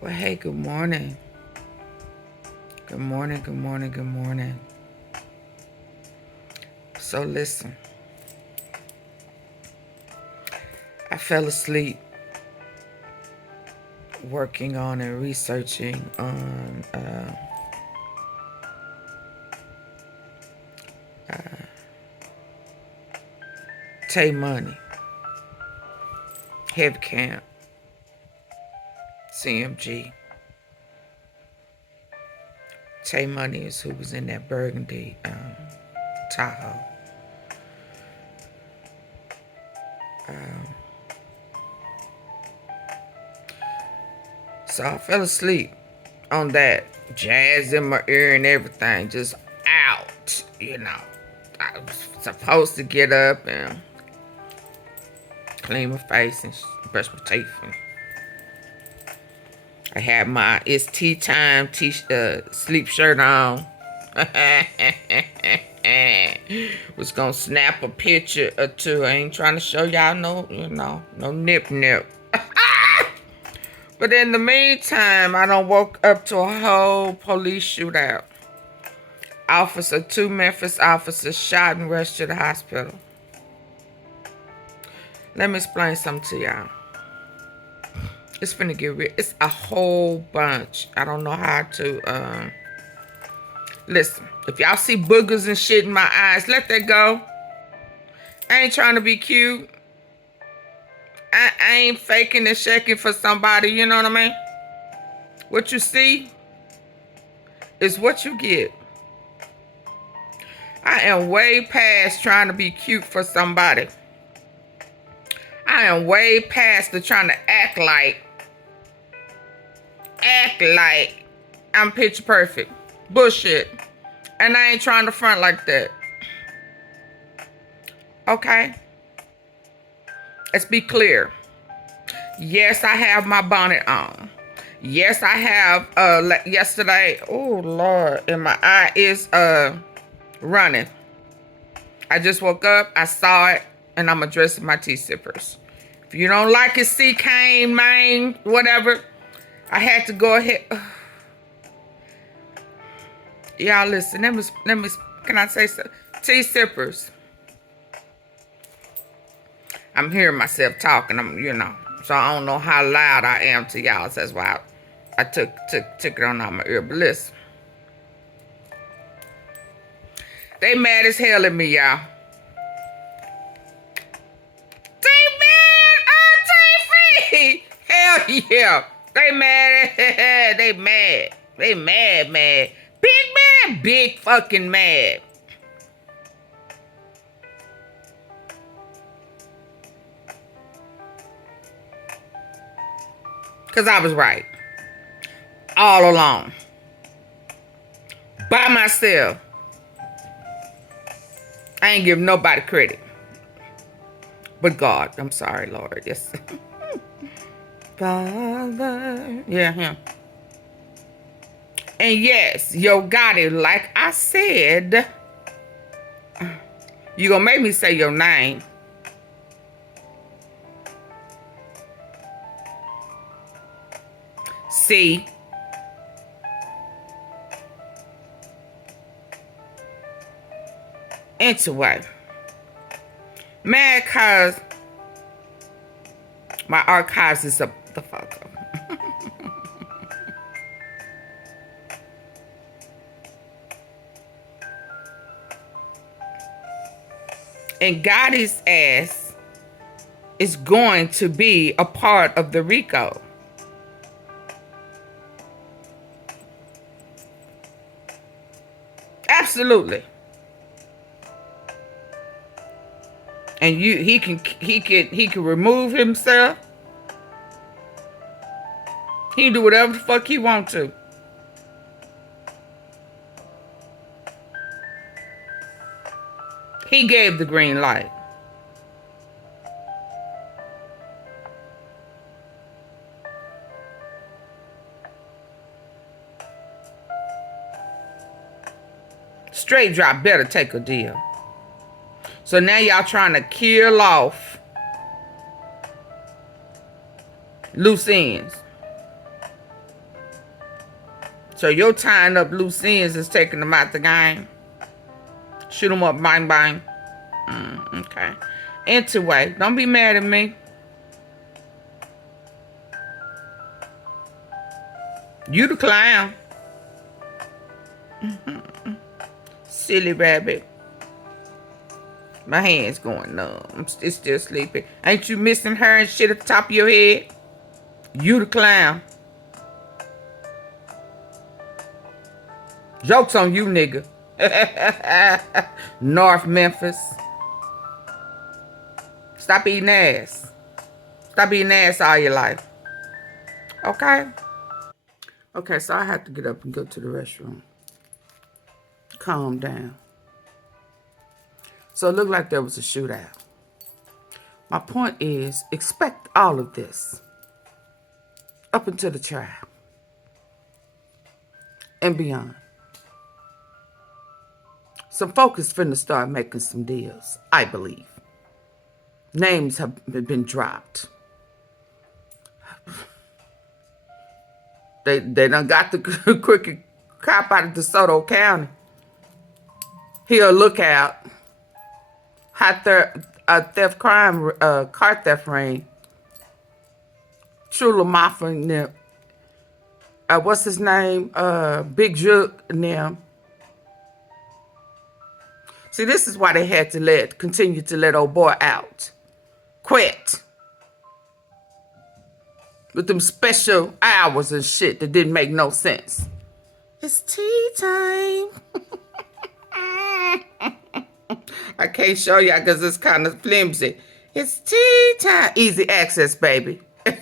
Well, hey, good morning. Good morning, good morning, good morning. So listen, I fell asleep working on and researching on KEYMUNEY, HEAVYCAMP, CMG. KEYMUNEY is who was in that burgundy Tahoe. So I fell asleep on that, jazz in my ear and everything, just out, you know. I was supposed to get up and clean my face and brush my teeth. And I had my it's tea time sleep shirt on. Was gonna snap a picture or two. I ain't trying to show y'all no, no nip. But in the meantime, I done woke up to a whole police shootout. Two Memphis officers shot and rushed to the hospital. Let me explain something to y'all. It's finna get real. It's a whole bunch. I don't know how to, listen, if y'all see boogers and shit in my eyes, let that go. I ain't trying to be cute. I ain't faking and shaking for somebody, you know what I mean? What you see is what you get. I am way past trying to be cute for somebody. I am way past the trying to act like I'm picture perfect. Bullshit. And I ain't trying to front like that. Okay? Let's be clear. Yes, I have my bonnet on. Yes, I have yesterday. Oh Lord, and my eye is running. I just woke up, I saw it, and I'm addressing my tea sippers. If you don't like it, see cane, mane, whatever, I had to go ahead. Y'all listen, let me, can I say so? Tea sippers. I'm hearing myself talking, so I don't know how loud I am to y'all. So that's why I took it on out my ear. But listen, they mad as hell at me, y'all. Hell yeah. They mad. They mad. They mad. Big mad. Big fucking mad. Because I was right. All along. By myself. I ain't giving nobody credit. But God. I'm sorry, Lord. Yes. Father. Yeah, him. And yes, YOGOTTI, like I said, you gonna make me say your name. See? Anyway. Mad cause my archives is up the fuck up. And Gotti's ass is going to be a part of the R.I.C.O. Absolutely. And he can remove himself. He can do whatever the fuck he want to. He gave the green light. Straight drop better take a deal. So now y'all trying to kill off loose ends. So your tying up loose ends is taking them out the game. Shoot them up, bang, bang. Okay. Anyway, don't be mad at me. You the clown. Silly rabbit. My hand's going numb. It's still sleeping. Ain't you missing her and shit at the top of your head? You the clown. Joke's on you, nigga. North Memphis. Stop eating ass. Stop eating ass all your life. Okay? Okay, so I had to get up and go to the restroom. Calm down. So it looked like there was a shootout. My point is, expect all of this up until the trial and beyond. Some folks finna start making some deals, I believe. Names have been dropped. They done got the crooked cop out of DeSoto County. He a lookout. Hot theft crime, car theft ring. TRULLAMAFIA, what's his name? BIGJOOK and them. See, this is why they had to continue to let old boy out. QUETTE. With them special hours and shit that didn't make no sense. It's tea time. I can't show y'all because it's kind of flimsy. It's tea time. Easy access, baby. Hit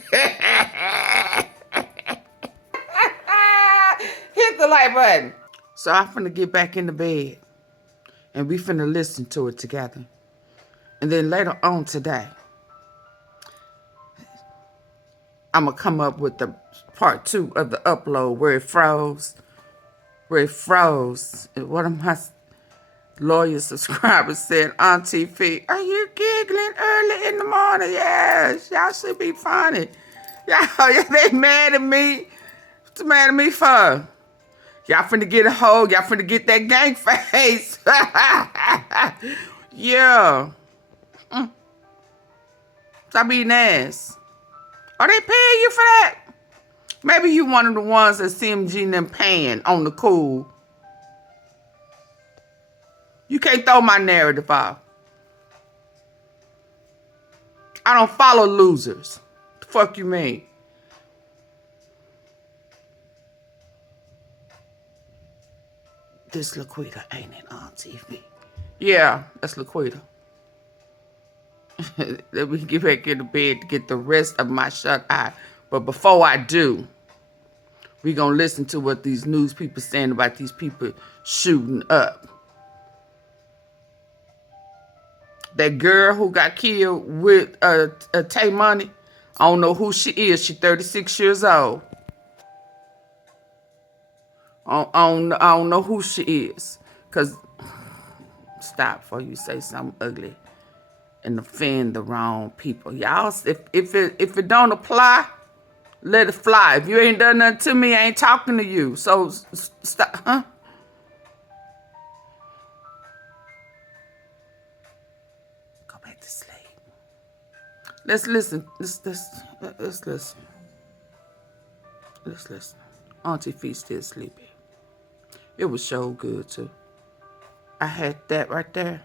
the like button. So I'm finna get back in the bed. And we finna listen to it together. And then later on today, I'm gonna come up with the part 2 of the upload where it froze. And one of my lawyer subscribers said, AUNTEAFEE, are you giggling early in the morning? Yes, y'all should be funny. Y'all, they mad at me. What's mad at me for? Y'all finna get a hold. Y'all finna get that gang face. Yeah. Stop eating ass. Are they paying you for that? Maybe you one of the ones that CMG and them paying on the cool. You can't throw my narrative off. I don't follow losers. The fuck you mean? This Laquita, ain't it, AUNTEAFEE? Yeah, that's Laquita. Let me get back in the bed to get the rest of my shut eye. But before I do, we gonna listen to what these news people saying about these people shooting up. That girl who got killed with Tay Money, I don't know who she is. She 36 years old. I don't know who she is. Cause stop before you say something ugly and offend the wrong people. Y'all, if it don't apply, let it fly. If you ain't done nothing to me, I ain't talking to you. So stop, huh? Go back to sleep. Let's listen. Let's listen. Let's listen. AUNTEAFEE still sleeping. It was so good too. I had that right there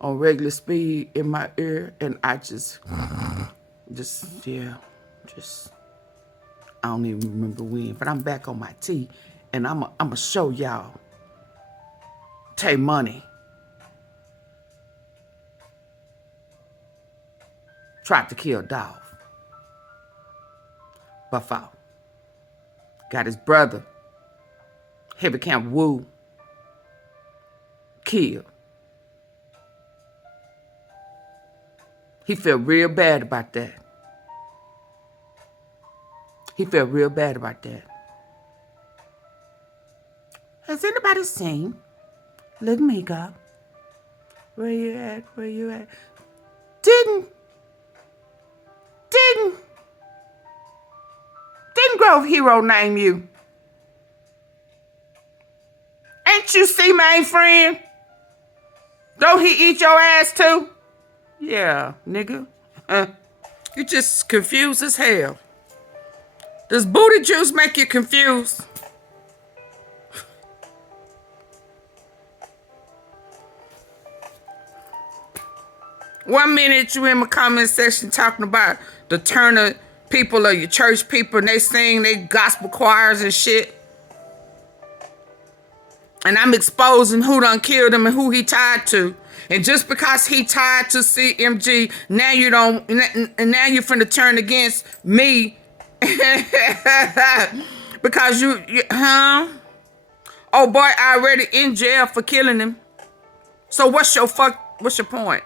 on regular speed in my ear, and I just, I don't even remember when, but I'm back on my tea, and I'm gonna show y'all Tay Money tried to kill Dolph. Before. Got his brother, HEAVYCAMP Woo, killed. He felt real bad about that. He felt real bad about that. Has anybody seen LILMIGO? Where you at? Where you at? Didn't Grove Hero name you? you see, my friend? Don't he eat your ass too? Yeah, nigga. You just confused as hell. Does booty juice make you confused? One minute you in my comment section talking about the Turner people or your church people and they sing they gospel choirs and shit. And I'm exposing who done killed him and who he tied to. And just because he tied to CMG, now you don't, and now you're finna turn against me. Because huh? Oh boy, already in jail for killing him. So what's your point?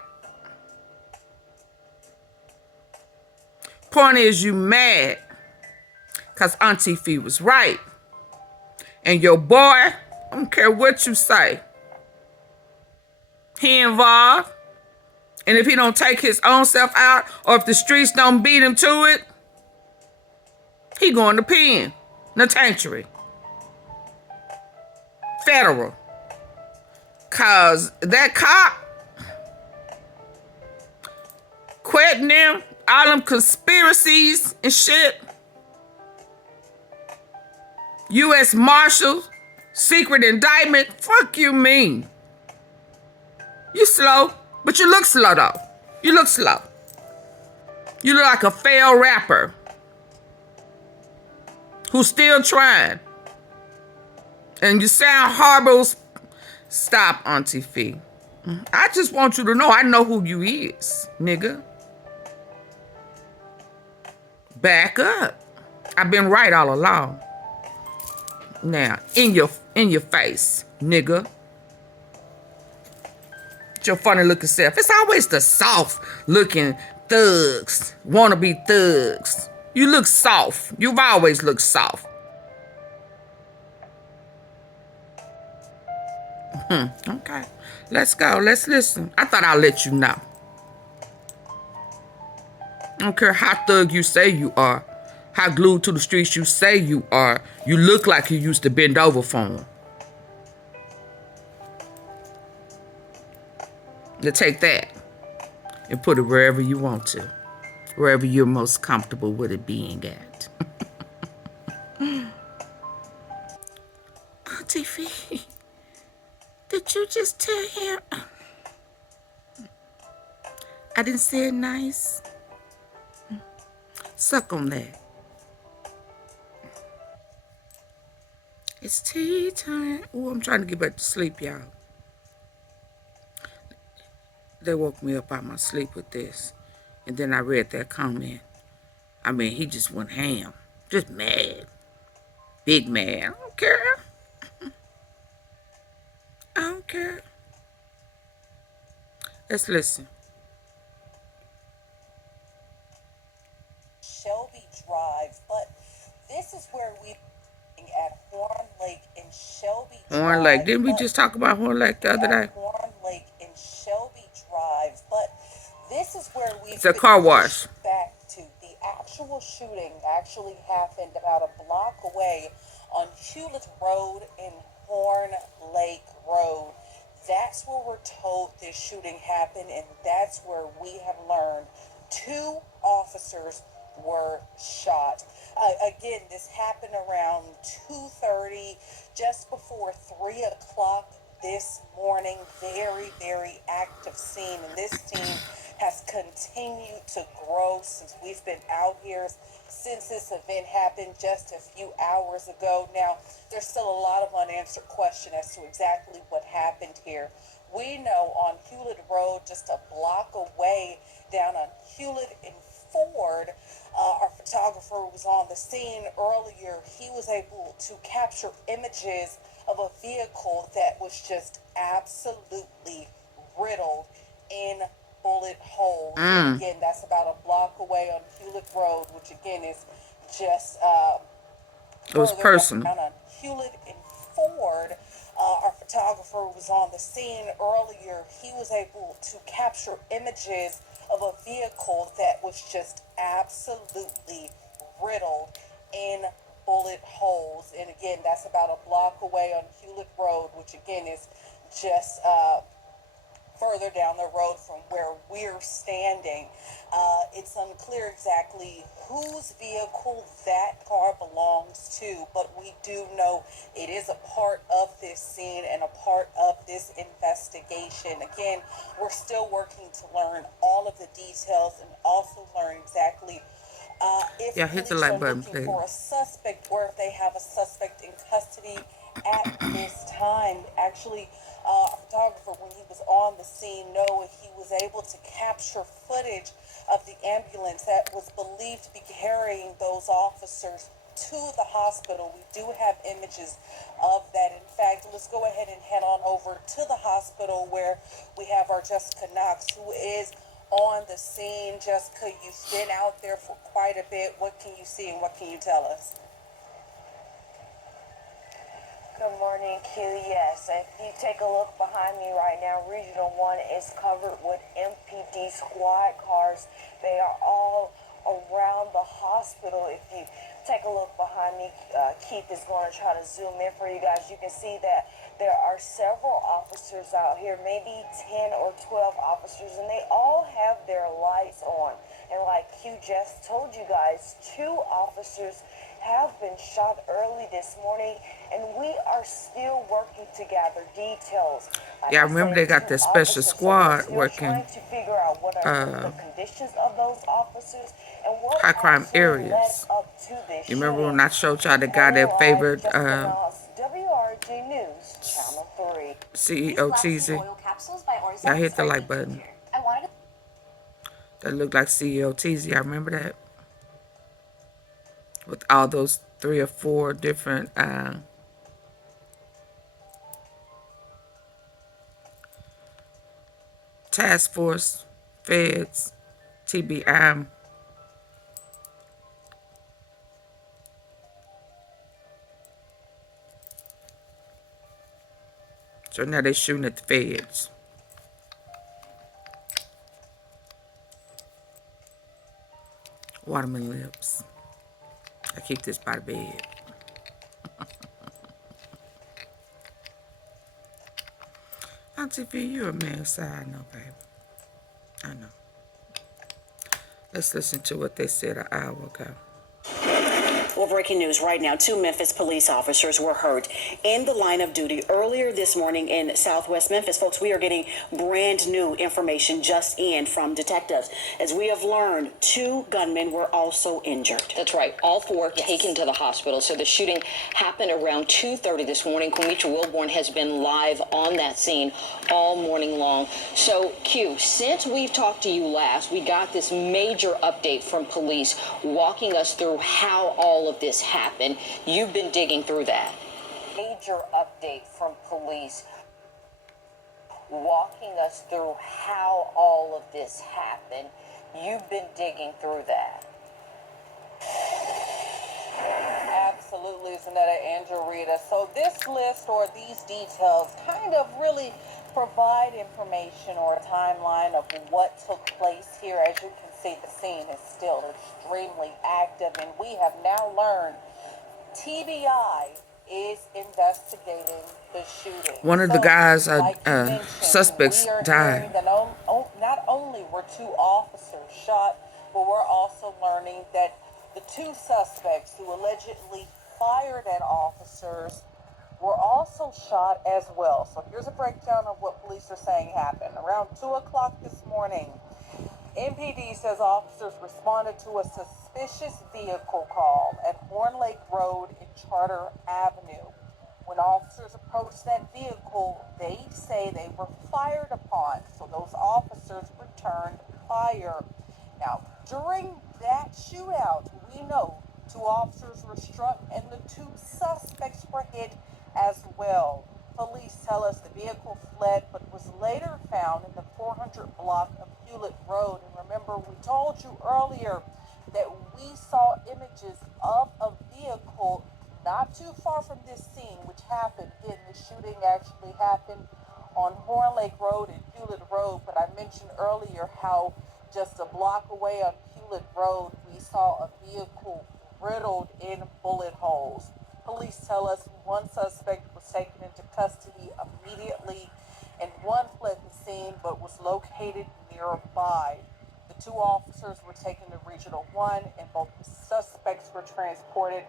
Point is you mad because AUNTEAFEE was right. And your boy, I don't care what you say, he involved. And if he don't take his own self out, or if the streets don't beat him to it, he going to pen. Penitentiary. Federal. Cause that cop, quitting them, all them conspiracies and shit. U.S. Marshals, secret indictment. Fuck you mean? You slow, but you look slow though. You look slow. You look like a failed rapper who's still trying. And you sound horrible. Stop, AUNTEAFEE. I just want you to know I know who you is, nigga. Back up. I've been right all along. Now, in your face, nigga. With your funny looking self. It's always the soft looking thugs. Wanna be thugs. You look soft. You've always looked soft. Okay. Let's go. Let's listen. I thought I'd let you know. I don't care how thug you say you are, how glued to the streets you say you are, you look like you used to bend over for him. You take that and put it wherever you want to, wherever you're most comfortable with it being at. AUNTEAFEE, did you just tell him I didn't say it nice? Suck on that. It's tea time. Oh, I'm trying to get back to sleep, y'all. They woke me up out my sleep with this. And then I read that comment. I mean, he just went ham. Just mad. Big mad. I don't care. I don't care. Let's listen. Shelby Drive, but this is where we at Horn Lake in Shelby Drive. Horn Lake. Didn't we just talk about Horn Lake the other day? Horn Lake in Shelby Drive, but this is where we. It's a car wash. Back to the actual shooting actually happened about a block away on Hewlett Road in Horn Lake Road. That's where we're told this shooting happened, and that's where we have learned 2 officers were shot. Again, this happened around 2:30, just before 3 o'clock this morning. Very, very active scene, and this scene has continued to grow since we've been out here, since this event happened just a few hours ago. Now, there's still a lot of unanswered questions as to exactly what happened here. We know on Hewlett Road, just a block away down on Hewlett and Ford, our photographer was on the scene earlier. He was able to capture images of a vehicle that was just absolutely riddled in bullet holes. Again, that's about a block away on Hewlett Road, which again is just it was personal. Down on Hewlett and Ford, our photographer was on the scene earlier. He was able to capture images of a vehicle that was just absolutely riddled in bullet holes. And again, that's about a block away on Hewlett Road, which again is just further down the road from where we're standing. It's unclear exactly whose vehicle that car belongs to, but we do know it is a part of this scene and a part of this investigation. Again, we're still working to learn all of the details and also learn exactly if hit the police like are button, looking please. for a suspect or if they have a suspect in custody at this time. Actually, a photographer, when he was on the scene, he was able to capture footage of the ambulance that was believed to be carrying those officers to the hospital. We do have images of that. In fact, let's go ahead and head on over to the hospital where we have our Jessica Knox, who is on the scene. Jessica, you've been out there for quite a bit. What can you see and what can you tell us? Good morning, Q. Yes, if you take a look behind me right now, Regional 1 is covered with MPD squad cars. They are all around the hospital. If you take a look behind me, Keith is going to try to zoom in for you guys. You can see that there are several officers out here, maybe 10 or 12 officers, and they all have their lights on. And like Q just told you guys, 2 officers have been shot early this morning, and we are still working to gather details. Yeah, I remember they got that special squad working trying to figure out what are the conditions of those officers and what high crime actually led areas. up to this You remember shooting. when I showed y'all the guy that favored WRG News, Channel 3. CEOJIZZLE? Y'all hit the like button. That looked like CEOJIZZLE. I remember that. With all those 3 or 4 different task force, feds, TBI. So now they're shooting at the feds. Watermelon lips. I keep this by the bed. AUNTEAFEE, you're a man side. I know, baby. I know. Let's listen to what they said an hour ago. Well, breaking news right now. 2 Memphis police officers were hurt in the line of duty earlier this morning in Southwest Memphis. Folks, we are getting brand new information just in from detectives. As we have learned, 2 gunmen were also injured. That's right. All 4 taken to the hospital. So the shooting happened around 2:30 this morning. Quemetra Wilborn has been live on that scene all morning long. So, Q, since we've talked to you last, we got this major update from police walking us through how all of this happened. You've been digging through that. Major update from police walking us through how all of this happened. You've been digging through that. Absolutely, Zanetta and Jarita. So this list or these details kind of really provide information or a timeline of what took place here. As you can see, the scene is still extremely active, and we have now learned TBI is investigating the shooting. One of the guys, suspects, we are died. hearing that not only were 2 officers shot, but we're also learning that the 2 suspects who allegedly fired at officers were also shot as well. So here's a breakdown of what police are saying happened. Around 2 o'clock this morning, MPD says officers responded to a suspicious vehicle call at Horn Lake Road and Charter Avenue. When officers approached that vehicle, they say they were fired upon. So those officers returned fire. Now, during that shootout, we know 2 officers were struck and the 2 suspects were hit as well. Police tell us the vehicle fled but was later found in the 400 block of Hewlett Road. And remember, we told you earlier that we saw images of a vehicle not too far from this scene, which happened. Again, the shooting actually happened on Horn Lake Road and Hewlett Road, but I mentioned earlier how just a block away on Hewlett Road, we saw a vehicle riddled in bullet holes. tell us one suspect was taken into custody immediately and one fled the scene but was located nearby. The two officers were taken to Regional 1 and both the suspects were transported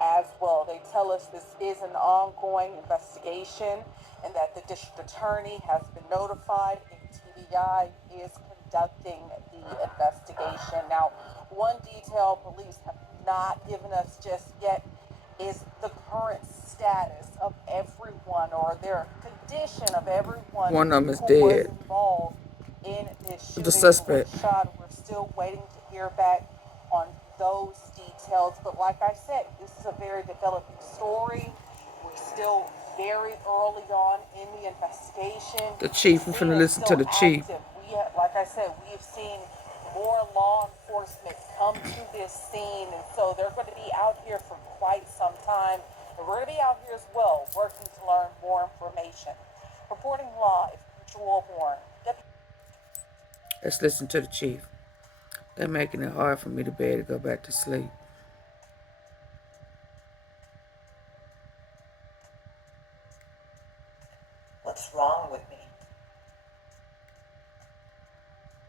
as well. They tell us this is an ongoing investigation and that the district attorney has been notified and TBI is conducting the investigation. Now, one detail police have not given us just yet is the current status of everyone or their condition of everyone One of them is who was dead. involved in this shooting. The suspect. Who was shot. We're still waiting to hear back on those details. But like I said, this is a very developing story. We're still very early on in the investigation. The chief, we're finna listen to the chief. Like I said, we have seen more law enforcement come to this scene, and so they're going to be out here for quite some time. And we're going to be out here as well, working to learn more information. Reporting live, Jewel Born. Let's listen to the chief. They're making it hard for me to be able to go back to sleep. What's wrong with me?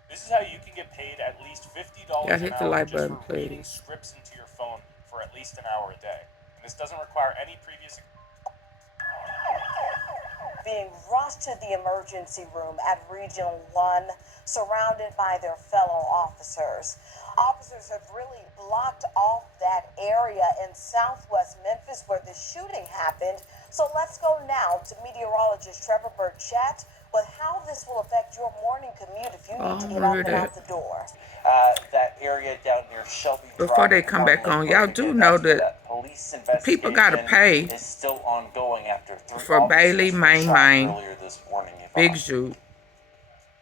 This is how you can get paid at least $50 Yeah, an hit the hour like just button, for reading please. scripts into your phone for at least an hour a day. And this doesn't require any previous... Being rushed to the emergency room at Regional 1, surrounded by their fellow officers. Officers have really blocked off that area in southwest Memphis where the shooting happened. So let's go now to meteorologist Trevor Burchett with how this will affect your morning commute if you need to get up and out the door. That area down near Shelby Before Drive they come back on, y'all do know that police people gotta pay is still ongoing after for Bailey, Main, this morning. BIGJOOK.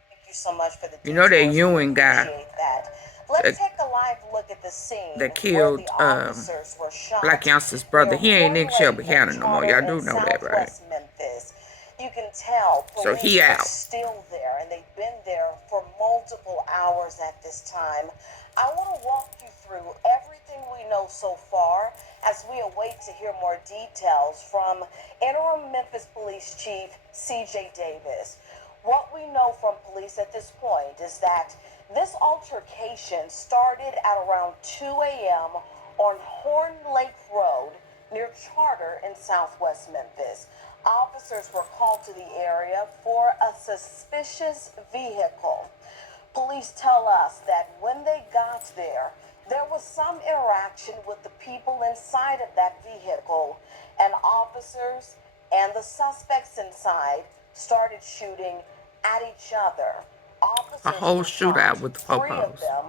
Thank you so much for the You know that details. We Ewing guy appreciate that. Let's take a live look at the scene that killed where the officers were shot. Blackyoungsta's brother. He ain't in Shelby County no more. Y'all do in know that, right? Southwest Memphis. You can tell So police he are out. still there, and they've been there for multiple hours at this time. I want to walk you through everything we know so far as we await to hear more details from Interim Memphis Police Chief C.J. Davis. What we know from police at this point is that this altercation started at around 2 a.m. on Horn Lake Road near Charter in southwest Memphis. Officers were called to the area for a suspicious vehicle. Police tell us that when they got there, there was some interaction with the people inside of that vehicle, and officers and the suspects inside started shooting at each other. Officers A whole were shootout shot, with the 3 of popos. them.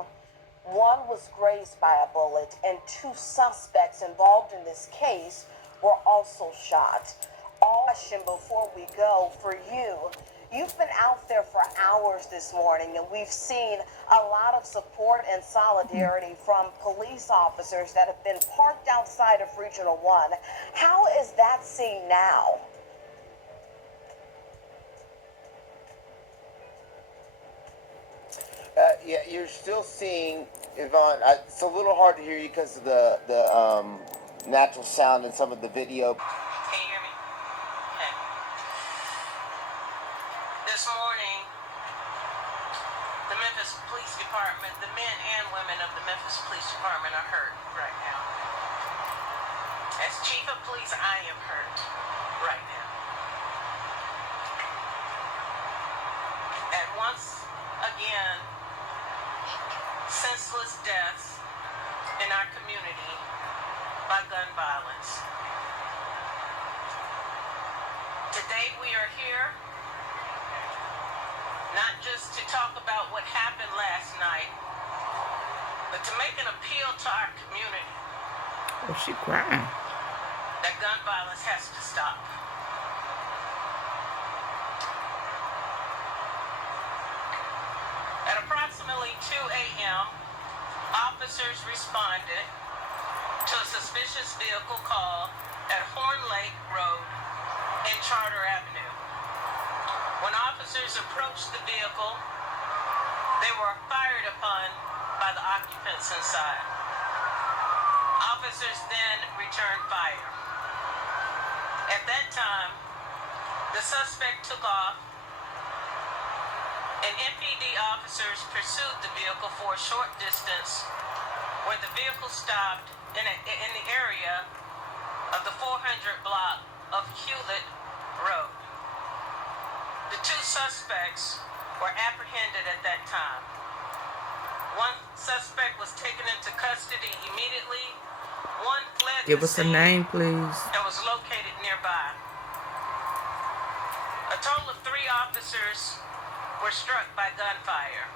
One was grazed by a bullet, and 2 suspects involved in this case were also shot. Question before we go for you. You've been out there for hours this morning, and we've seen a lot of support and solidarity from police officers that have been parked outside of Regional 1. How is that scene now? Yeah, you're still seeing, Yvonne, it's a little hard to hear you because of the natural sound and some of the video. Can you hear me? Okay. This morning, the Memphis Police Department, the men and women of the Memphis Police Department are hurt right now. As Chief of Police, I am hurt right now. And once again, senseless deaths in our community by gun violence. Today we are here not just to talk about what happened last night, but to make an appeal to our community. Oh, she crying. That gun violence has to stop. At approximately 2 a.m., officers responded to a suspicious vehicle call at Horn Lake Road and Charter Avenue. When officers approached the vehicle, they were fired upon by the occupants inside. Officers then returned fire. At that time, the suspect took off, and MPD officers pursued the vehicle for a short distance, where the vehicle stopped in the area of the 400 block of Hewlett Road. The two suspects were apprehended at that time. One suspect was taken into custody immediately. One fled Give the us a scene name, please. and was located nearby. A total of 3 officers were struck by gunfire.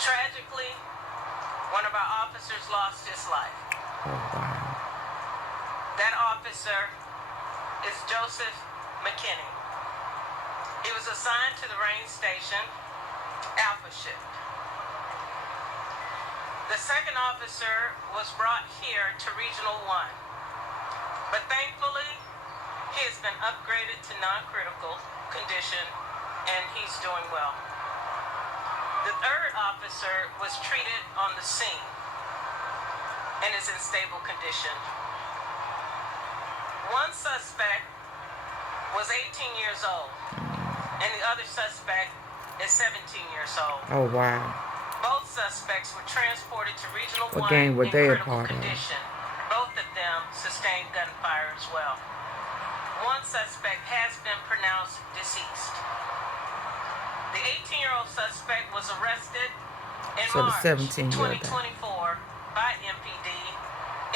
Tragically, one of our officers lost his life. Oh, wow. That officer is Joseph McKinney. He was assigned to the range station, Alpha Shift. The second officer was brought here to Regional 1, but thankfully, he has been upgraded to non-critical condition, and he's doing well. The third officer was treated on the scene and is in stable condition. One suspect was 18 years old, and the other suspect is 17 years old. Oh, wow. Both suspects were transported to Regional 1 What gang were in they a critical part of? condition. Both of them sustained gunfire as well. One suspect has been pronounced deceased. The 18-year-old suspect was arrested in So the March 17-year-old 2024 by MPD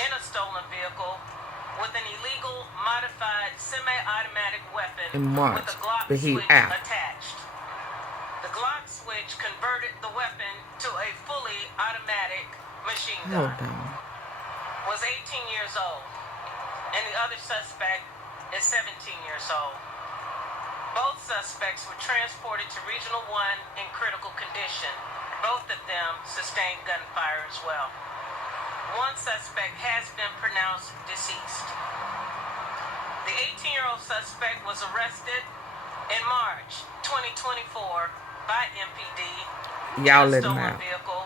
in a stolen vehicle with an illegal modified semi-automatic weapon In March, with a Glock but he switch out. attached. The Glock switch converted the weapon to a fully automatic machine gun. Hold on. Was 18 years old, and the other suspect is 17 years old. Both suspects were transported to Regional 1 in critical condition. Both of them sustained gunfire as well. One suspect has been pronounced deceased. The 18-year-old suspect was arrested in March 2024 by MPD Y'all in a let him stolen out. vehicle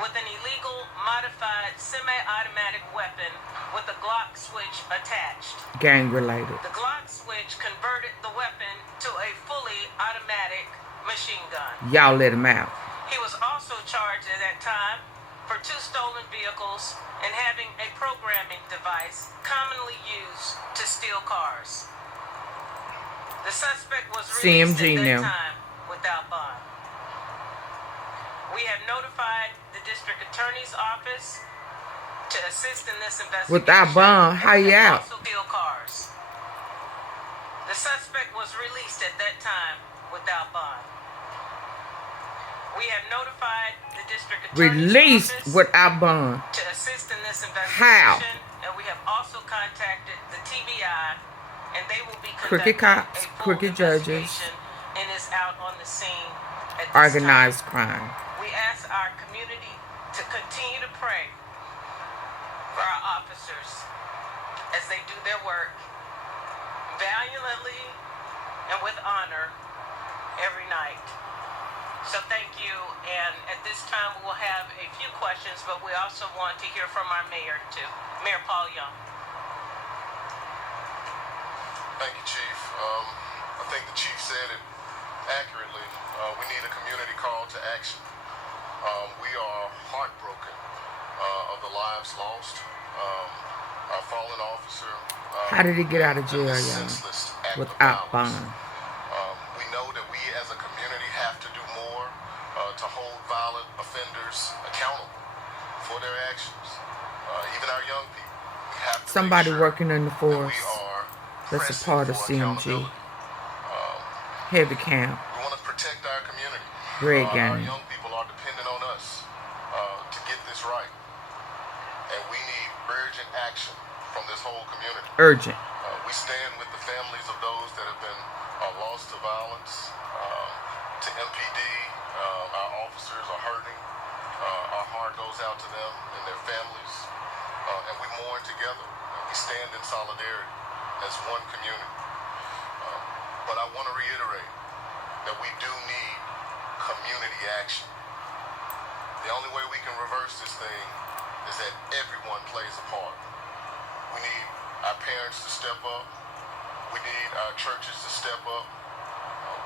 with an illegal modified semi-automatic weapon with a Glock switch attached. Gang related. The Glock switch converted the weapon to a fully automatic machine gun. Y'all let him out. He was also charged at that time for 2 stolen vehicles and having a programming device commonly used to steal cars. The suspect was released CMG at that now. time without bond. We have notified the district attorney's office to assist in this investigation. Without bond, how you out? Also steal cars. The suspect was released at that time without bond. We have notified the district attorney's Released office without bond. to assist in this investigation. How? And we have also contacted the TBI, and they will be Crooked conducting cops, a full crooked judges, investigation and is out on the scene at this organized time. crime. We ask our community to continue to pray for our officers as they do their work valiantly and with honor every night. So thank you, and at this time we will have a few questions, but we also want to hear from our mayor too, Mayor Paul Young. Thank you, Chief. I think the Chief said it accurately. We need a community call to action. We are heartbroken of the lives lost. Our fallen officer. How did he get out of jail, this y'all? senseless act of Without violence. bond. We know that we as a community have to do more to hold violent offenders accountable for their actions. Even our young people. We have to Somebody make sure working in the that force. we are That's a pressing part of for CMG. accountability. Heavy camp. We want to protect our community. Great Our gang. young people are dependent on us to get this right. And we need urgent action from this whole community. Urgent. We stand with the families of those that have been lost to violence, to MPD. Our officers are hurting. Our heart goes out to them and their families. And we mourn together. And we stand in solidarity as one community. But I want to reiterate that we do need community action. The only way we can reverse this thing is that everyone plays a part. We need our parents to step up. We need our churches to step up.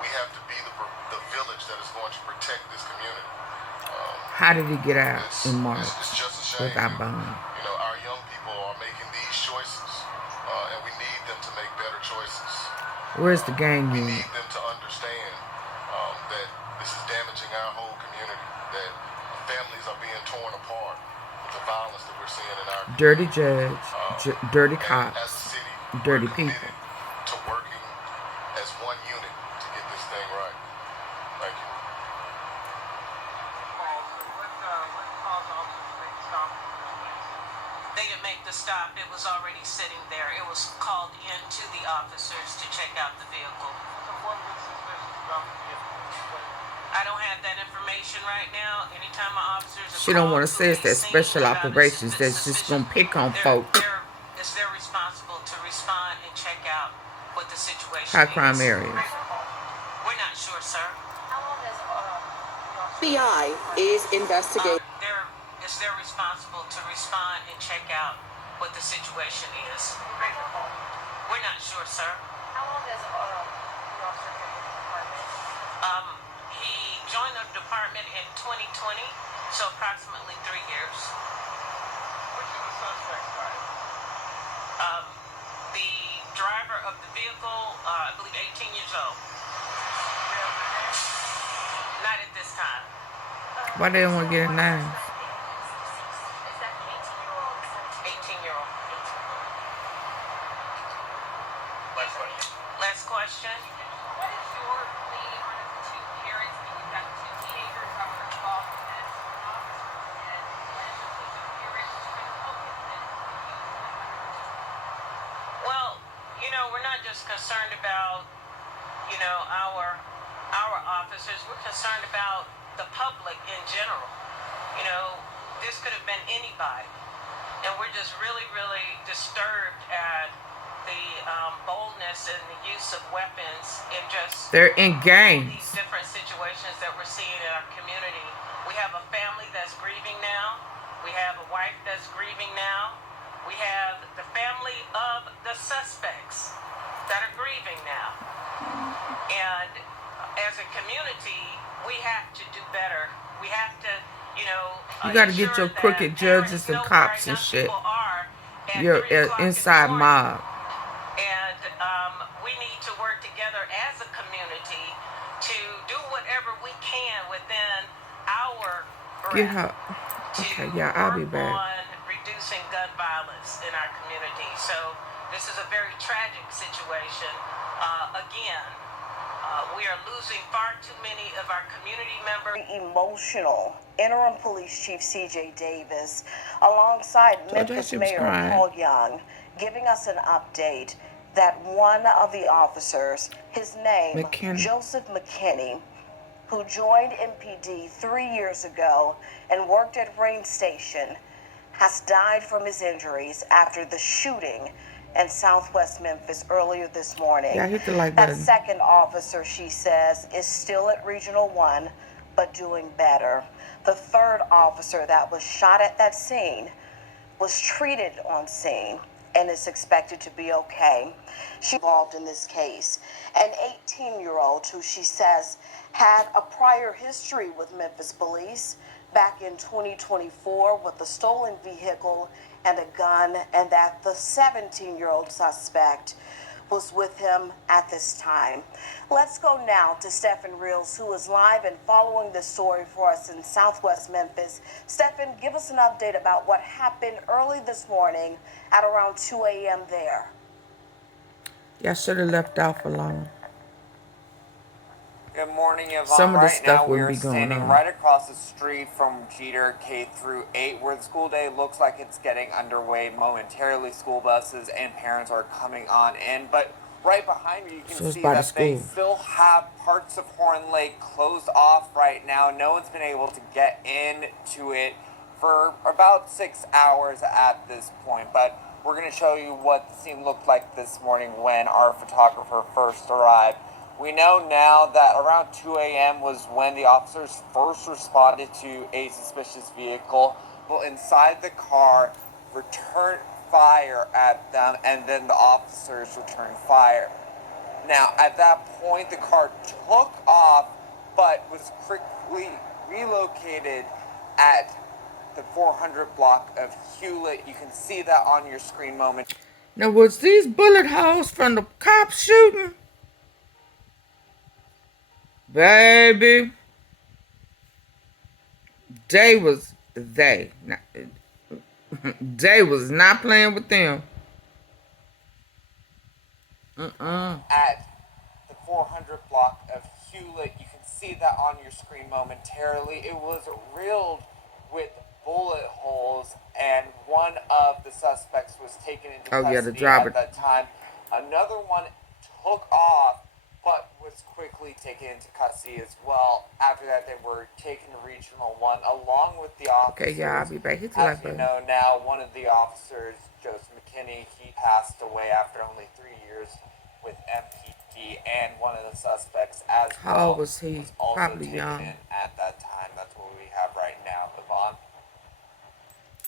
We have to be the village that is going to protect this community. How did he get out in March It's just a shame without that, bond? you know, our young people are making these choices, and we need them to make better choices. Where's the gang We unit? need them to understand that this is damaging our whole community, that families are being torn apart with the violence that we're seeing in our community. Dirty judge, dirty And cops, as a city, dirty we're people. committed to working as one unit to get this thing right. Thank you. They didn't make the stop. It was already sitting there. It was called in to the officers to check out the vehicle. So what was suspicious about the vehicle? I don't have that information right now. Anytime my officers are She don't called want to say it's a that scene special about a operations that's just suspicious- gonna pick on they're- folk. It's their responsible to respond and check out what the situation High is. crime areas. We're not sure, sir. FBI is investigating. It's their responsible to respond and check out what the situation is. We're not sure, sir. How long has the officer been with the department? He joined the department in 2020, so approximately 3 years. Which is the suspect, right? The driver of the vehicle, I believe 18 years old. Not at this time. Why they don't want to get a knife? Is that the 18-year-old? 18-year-old. Last question. Last question. What is your plea on the two parents and you've got two teenagers that were involved in this officer? And what is your plea to the parents to bring focus in Well, you know, we're not just concerned about, you know, our officers. We're concerned about the public in general. You know, this could have been anybody. And we're just really, really disturbed at the boldness and the use of weapons in just They're in these gangs. different situations that we're seeing in our community. We have a family that's grieving now. We have a wife that's grieving now. We have the family of the suspects that are grieving now. And as a community, we have to do better. We have to, you know, You got to get ensure your crooked that parents judges and know where cops our and young shit. people are at Your 3 o'clock in the inside morning. mob. And we need to work together as a community to do whatever we can within our Get breath her. to Okay, yeah, I'll be work back. on reducing gun violence in our community. So this is a very tragic situation. Again, we are losing far too many of our community members. Emotional. Interim Police Chief C.J. Davis, alongside Told you I Memphis she was Mayor crying. Paul Young, giving us an update that one of the officers, his name, McKinney. Joseph McKinney, who joined MPD 3 years ago and worked at Rain Station, has died from his injuries after the shooting in Southwest Memphis earlier this morning. Yeah, hit the like That button. second officer, she says, is still at Regional 1, but doing better. The third officer that was shot at that scene was treated on scene and is expected to be okay. She involved in this case. An 18-year-old who she says had a prior history with Memphis police back in 2024 with a stolen vehicle and a gun, and that the 17-year-old suspect was with him at this time. Let's go now to Stephen Reels, who is live and following this story for us in Southwest Memphis. Stephen, give us an update about what happened early this morning at around 2 a.m. there. Y'all should have left off alone. Good morning, Yvonne. Some of this Right stuff now, we would are be going standing on. right across the street from Jeter K-8, where the school day looks like it's getting underway momentarily. School buses and parents are coming on in, but right behind me, you can So it's see by the that they school. still have parts of Horn Lake closed off right now. No one's been able to get into it for about 6 hours at this point, but we're going to show you what the scene looked like this morning when our photographer first arrived. We know now that around 2 a.m. was when the officers first responded to a suspicious vehicle. Well, inside the car, returned fire at them, and then the officers returned fire. Now, at that point, the car took off, but was quickly relocated at the 400 block of Hewlett. You can see that on your screen moment. Now, was these bullet holes from the cop shooting? Baby, they was not playing with them. At the 400 block of Hewlett, you can see that on your screen momentarily. It was riddled with bullet holes, and one of the suspects was taken into custody at that time. Another one took off, but was quickly taken into custody as well. After that, they were taken to Regional 1 along with the officers. Okay, y'all, I'll be back. Hit the As like you button. know now, one of the officers, Joseph McKinney, he passed away after only 3 years with MPD, and one of the suspects as well. How old was he? Was also Probably taken young. in at that time. That's what we have right now, Yvonne.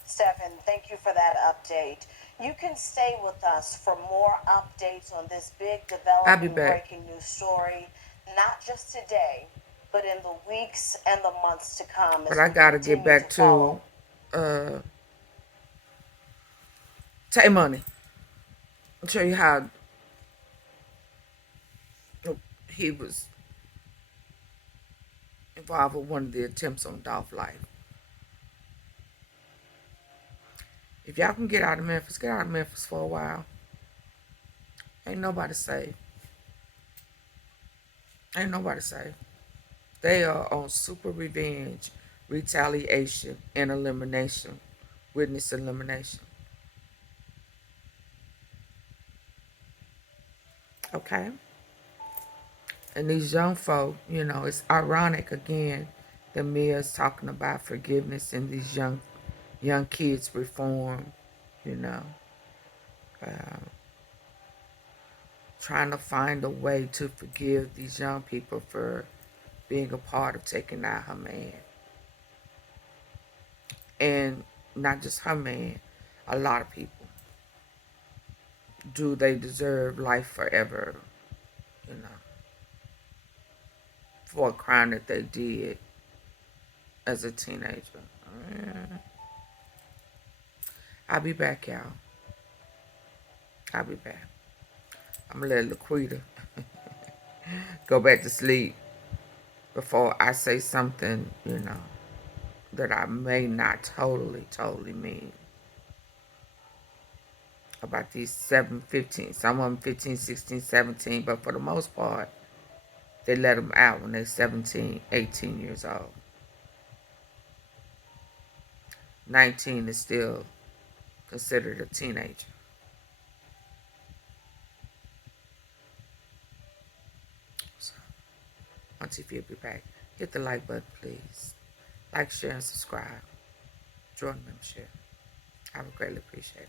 Stephen, thank you for that update. You can stay with us for more updates on this big developing breaking news story, not just today, but in the weeks and the months to come. But I gotta get back to Tay Money. I'll show you how he was involved with one of the attempts on Dolph life. If y'all can get out of Memphis, get out of Memphis for a while. Ain't nobody safe. Ain't nobody safe. They are on super revenge, retaliation, and elimination. Witness elimination. Okay? And these young folk, you know, it's ironic again that Mia's talking about forgiveness and these young kids reform, you know. Trying to find a way to forgive these young people for being a part of taking out her man. And not just her man, a lot of people. Do they deserve life forever, you know, for a crime that they did as a teenager? I'll be back, y'all. I'll be back. I'm gonna let Laquita go back to sleep before I say something, you know, that I may not totally mean about these 7-15, some of them 15, 16, 17, but for the most part, they let them out when they're 17, 18 years old. 19 is still considered a teenager. So, AUNTEAFEE will be back. Hit the like button, please. Like, share, and subscribe. Join the membership. I would greatly appreciate it.